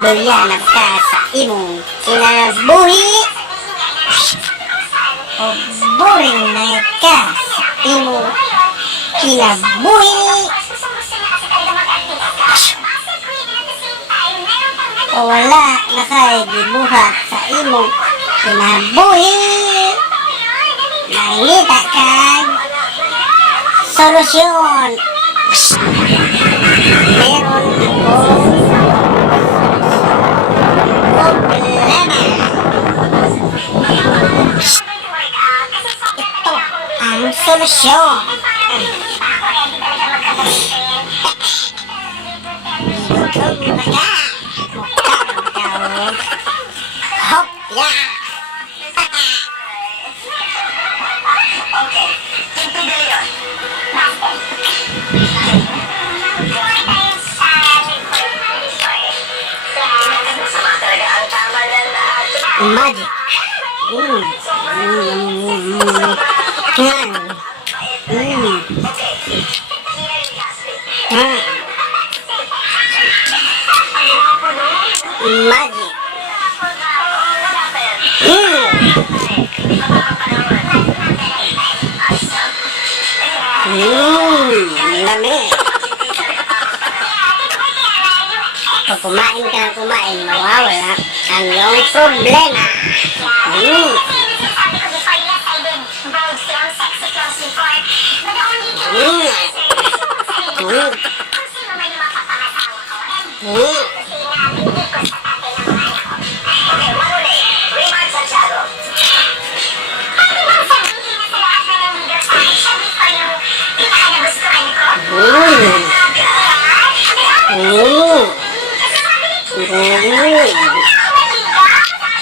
Doyanag ka sa imong kinabuhi o boring na ka sa imong kinabuhi o wala na kay gibuhat sa imong kinabuhi. Nangita kag solusyon. Meron akong problema. Ito ang solusyon. Gutom na ka. Hopya. Okay, simple yun. Magic. Magic. Dami. Pag kumain, mawawala ang iyong problema.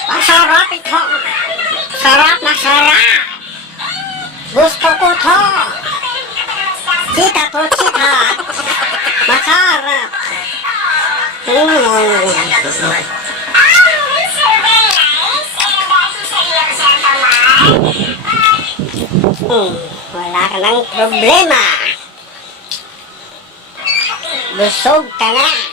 Masarap ito. Sarap na sarap. Gusto ko to. Kita to, kita. Masarap. Wala ka ng problema. Busog ka na.